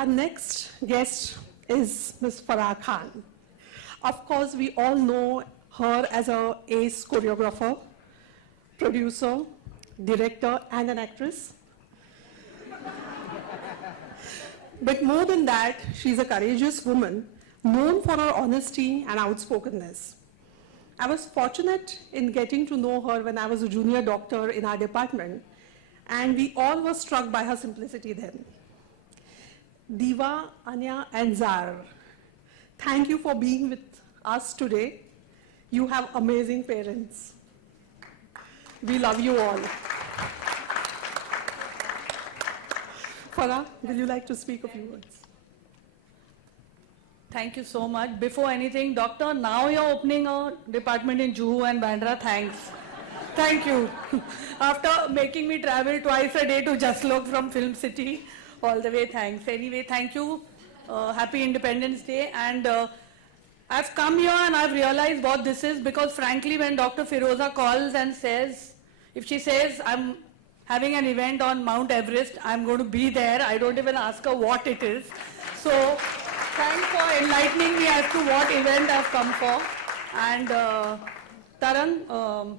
Our next guest is Ms. Farah Khan. Of course, we all know her as an ace choreographer, producer, director, and an actress. But more than that, she's a courageous woman known for her honesty and outspokenness. I was fortunate in getting to know her when I was a junior doctor in our department, and we all were struck by her simplicity then. Diva, Anya, and Zar, thank you for being with us today. You have amazing parents. We love you all. Farah, will you like to speak a few words? Thank you so much. Before anything, Doctor, now you're opening a department in Juhu and Bandra. Thanks. Thank you. After making me travel twice a day to Just Look from Film City, all the way, thanks. Anyway, thank you. Happy Independence Day. And I've come here and I've realized what this is because frankly, when Dr. Firuza calls and says, if she says, I'm having an event on Mount Everest, I'm going to be there. I don't even ask her what it is. So thanks for enlightening me as to what event I've come for. And Tarang,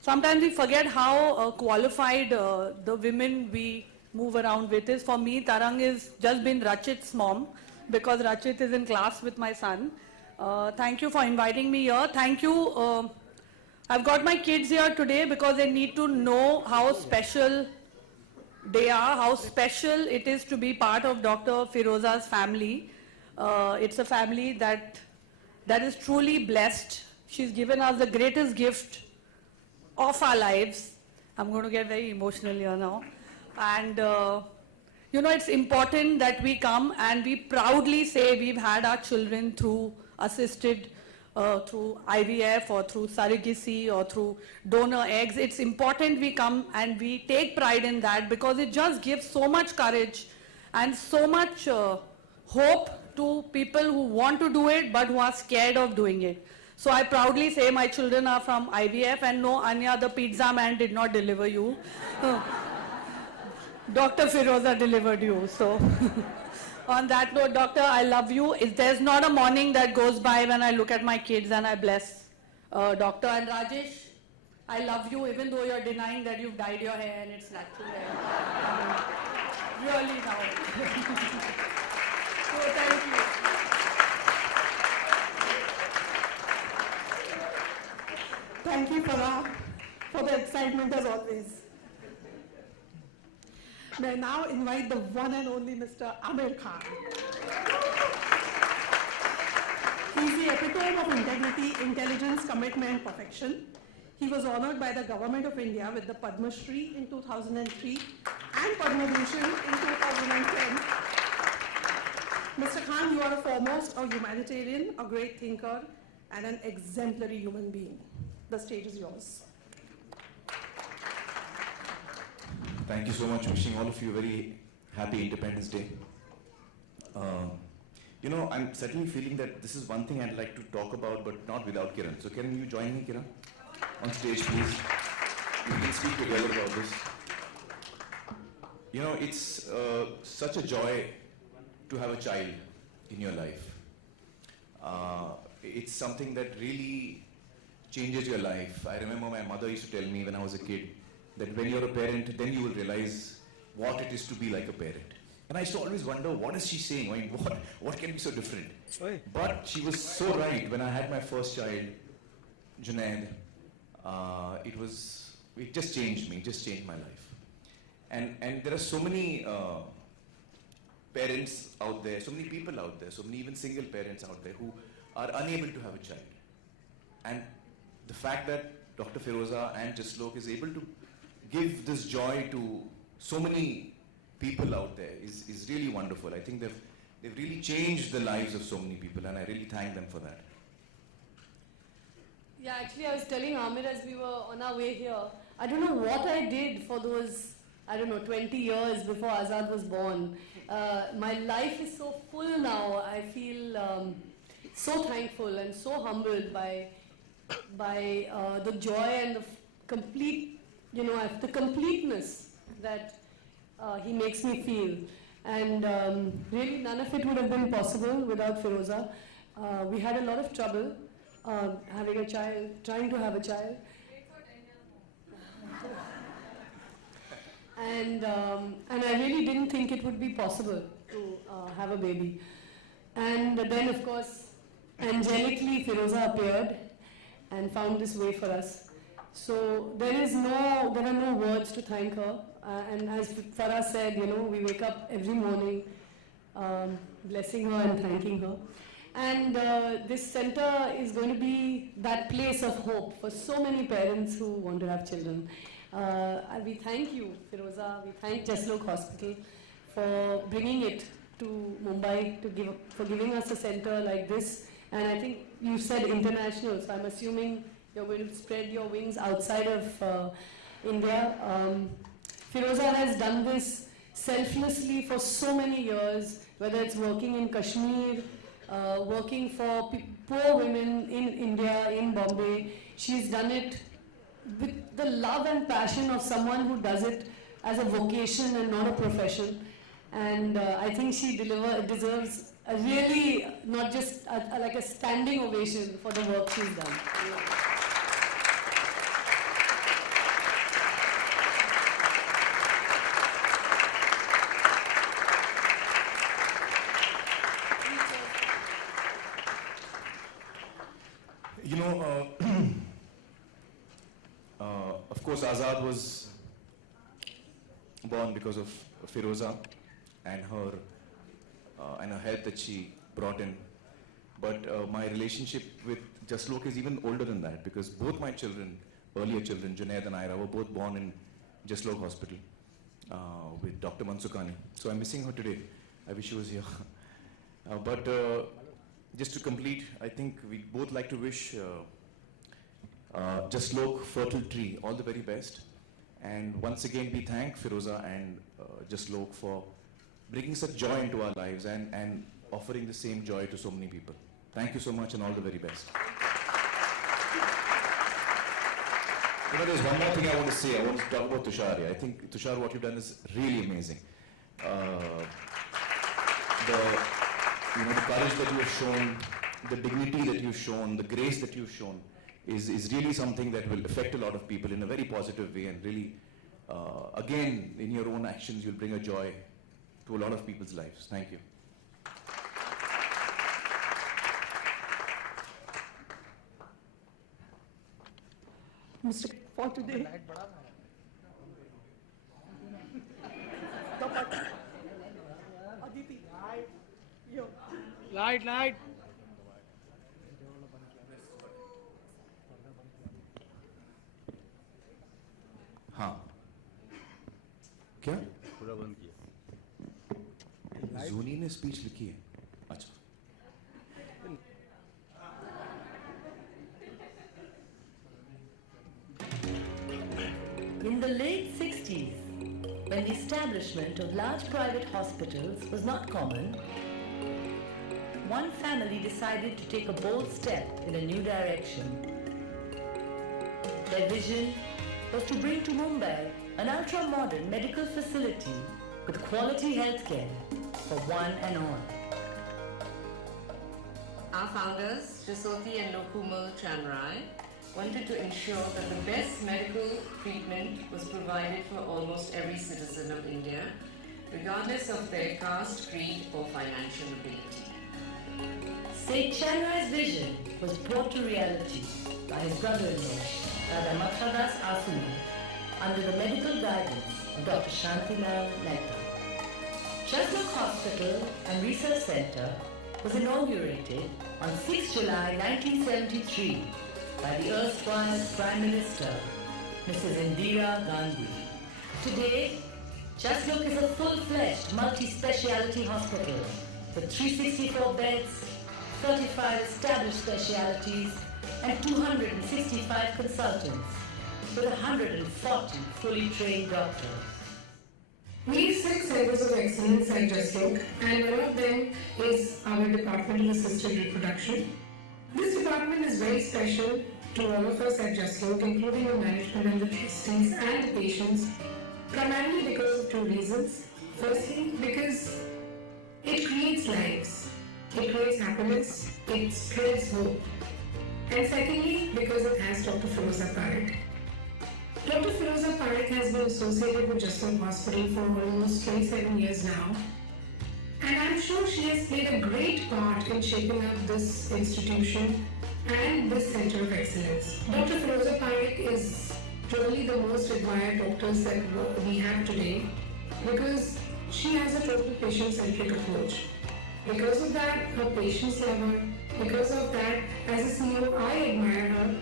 sometimes we forget how qualified the women we move around with is. For me, Tarang is just been Rachit's mom because Rachit is in class with my son. Thank you for inviting me here. Thank you. I've got my kids here today because they need to know how special they are, how special it is to be part of Dr. Firuza's family. It's a family that is truly blessed. She's given us the greatest gift of our lives. I'm going to get very emotional here now. And, you know, it's important that we come and we proudly say we've had our children through assisted, through IVF or through surrogacy or through donor eggs. It's important we come and we take pride in that because it just gives so much courage and so much hope to people who want to do it but who are scared of doing it. So I proudly say my children are from IVF and no, Anya, the pizza man did not deliver you. Dr. Firuza delivered you, so. On that note, Doctor, I love you. There's not a morning that goes by when I look at my kids and I bless Doctor. And Rajesh, I love you even though you're denying that you've dyed your hair and it's natural hair. Really now. So thank you. Thank you, Farah, for the excitement as always. May I now invite the one and only Mr. Aamir Khan. He's the epitome of integrity, intelligence, commitment, perfection. He was honored by the Government of India with the Padma Shri in 2003 and Padma Bhushan in 2010. Mr. Khan, you are foremost a humanitarian, a great thinker, and an exemplary human being. The stage is yours. Thank you so much. Wishing all of you a very happy Independence Day. You know, I'm certainly feeling that this is one thing I'd like to talk about, but not without Kiran. So Kiran, you join me, Kiran? On stage, please. We can speak together about this. You know, it's such a joy to have a child in your life. It's something that really changes your life. I remember my mother used to tell me when I was a kid, that when you're a parent, then you will realize what it is to be like a parent. And I used to always wonder, what is she saying? I mean, what can be so different? But she was so right. When I had my first child, Junaid, it just changed me, just changed my life. And there are so many parents out there, so many people out there, so many even single parents out there who are unable to have a child. And the fact that Dr. Firuza and Jaslok is able to give this joy to so many people out there is really wonderful. I think they've really changed the lives of so many people, and I really thank them for that. Yeah, actually I was telling Aamir as we were on our way here, I don't know what I did for those, 20 years before Azad was born. My life is so full now. I feel so thankful and so humbled by the joy and the complete, the completeness that he makes me feel. And really none of it would have been possible without Firuza. We had a lot of trouble having a child, trying to have a child. And I really didn't think it would be possible to have a baby. And then, of course, angelically, Firuza appeared and found this way for us. So there are no words to thank her. And as Farah said, we wake up every morning blessing her and thanking her. And this center is going to be that place of hope for so many parents who want to have children. We thank you, Firuza. We thank Jaslok Hospital for bringing it to Mumbai, for giving us a center like this. And I think you said international, so I'm assuming you're going to spread your wings outside of India. Firuza has done this selflessly for so many years, whether it's working in Kashmir, working for poor women in India, in Bombay. She's done it with the love and passion of someone who does it as a vocation and not a profession. And I think she deserves a really, not just like a standing ovation for the work she's done. Of course, Azad was born because of Firuza and her health that she brought in. But my relationship with Jaslok is even older than that, because both my children, earlier children, Junaid and Ira, were both born in Jaslok Hospital with Dr. Mansukani. So I'm missing her today. I wish she was here. But just to complete, I think we'd both like to wish Jaslok FertilTree all the very best. And once again, we thank Firuza and Jaslok for bringing such joy into our lives and offering the same joy to so many people. Thank you so much and all the very best. There's one more thing I want to say. I want to talk about Tushar here. I think, Tushar, what you've done is really amazing. The courage that you have shown, the dignity that you've shown, the grace that you've shown is really something that will affect a lot of people in a very positive way, and really, again, in your own actions, you'll bring a joy to a lot of people's lives. Thank you. Mr. For today. Aditi. Light. हाँ क्या पूरा बंद किया जूनी ने speech लिखी है अच्छा In the late 60s, when the establishment of large private hospitals was not common, one family decided to take a bold step in a new direction. Their vision was to bring to Mumbai an ultra-modern medical facility with quality healthcare for one and all. Our founders, Jasoti and Lokumal Chanrai, wanted to ensure that the best medical treatment was provided for almost every citizen of India, regardless of their caste, creed, or financial ability. Seth Chanrai's vision was brought to reality by his brother-in-law, Dada Mathradas Asuni, under the medical guidance of Dr. Shantilal Mehta. Jaslok Hospital and Research Center was inaugurated on 6 July 1973 by the erstwhile Prime Minister, Mrs. Indira Gandhi. Today, Jaslok is a full-fledged multi-speciality hospital with 364 beds, 35 established specialities, and 265 consultants, with 140 fully trained doctors. We have 6 centers of excellence at Jaslok, and one of them is our Department of Assisted Reproduction. This department is very special to all of us at Jaslok, including the management and the trustees and the patients, primarily because of 2 reasons. Firstly, because it creates lives, it creates happiness, it spreads hope. And secondly, because it has Dr. Firuza Parikh. Dr. Firuza Parikh has been associated with Jaslok Hospital for almost 27 years now. And I'm sure she has played a great part in shaping up this institution and this Center of Excellence. Dr. Firuza Parikh is truly the most admired doctors that we have today because she has a total patient-centric approach. Because of that, her patients love her. Because of that, as a CEO, I admire her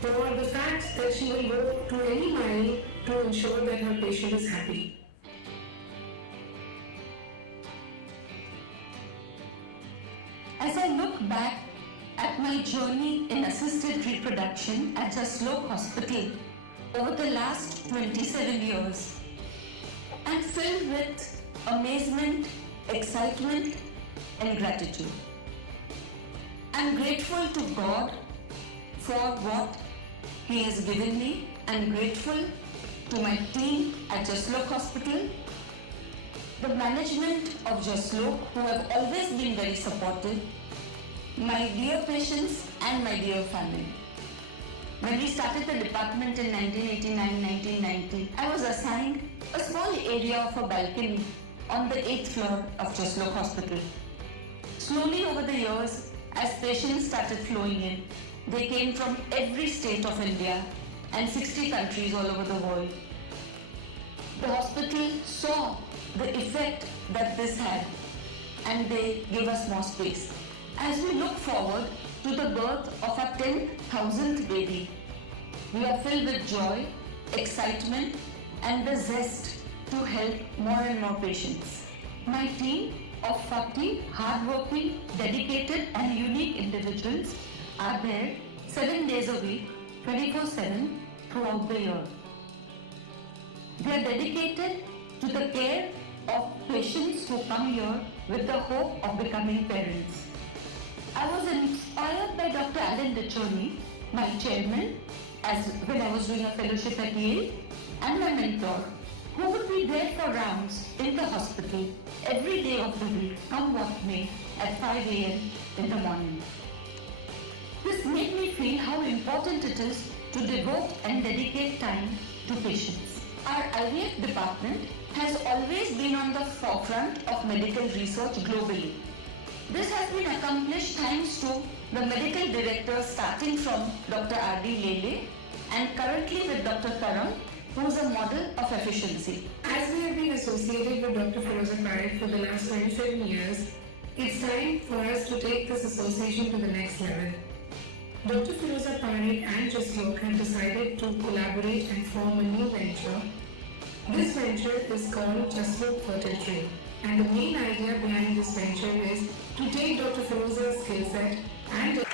for the fact that she will go to any mile to ensure that her patient is happy. As I look back at my journey in assisted reproduction at Jaslok Hospital over the last 27 years, I'm filled with amazement, excitement, and gratitude. I'm grateful to God for what He has given me. I'm grateful to my team at Jaslok Hospital, the management of Jaslok who have always been very supportive, my dear patients and my dear family. When we started the department in 1989-1990, I was assigned a small area of a balcony on the 8th floor of Jaslok Hospital. Slowly over the years, as patients started flowing in, they came from every state of India and 60 countries all over the world. The hospital saw the effect that this had and they gave us more space. As we look forward to the birth of our 10,000th baby, we are filled with joy, excitement and the zest to help more and more patients. My team of 40 hardworking, dedicated and unique individuals are there 7 days a week, 24/7 throughout the year. They are dedicated to the care of patients who come here with the hope of becoming parents. I was inspired by Dr. Alan Dichoni, my chairman, as when I was doing a fellowship at Yale, and my mentor, who would be there for rounds in the hospital every day of the week, come what may, at 5 a.m. in the morning. This made me feel how important it is to devote and dedicate time to patients. Our IVF department has always been on the forefront of medical research globally. This has been accomplished thanks to the medical directors starting from Dr. R.D. Lele and currently with Dr. Karan, who is a model of efficiency. As we have been associated with Dr. Firuza Parikh for the last 27 years, it's time for us to take this association to the next level. Dr. Firuza Parikh and Jaslok have decided to collaborate and form a new venture. This venture is called Jaslok FertilTree, and the main idea behind this venture is to take Dr. Firuza's skill set and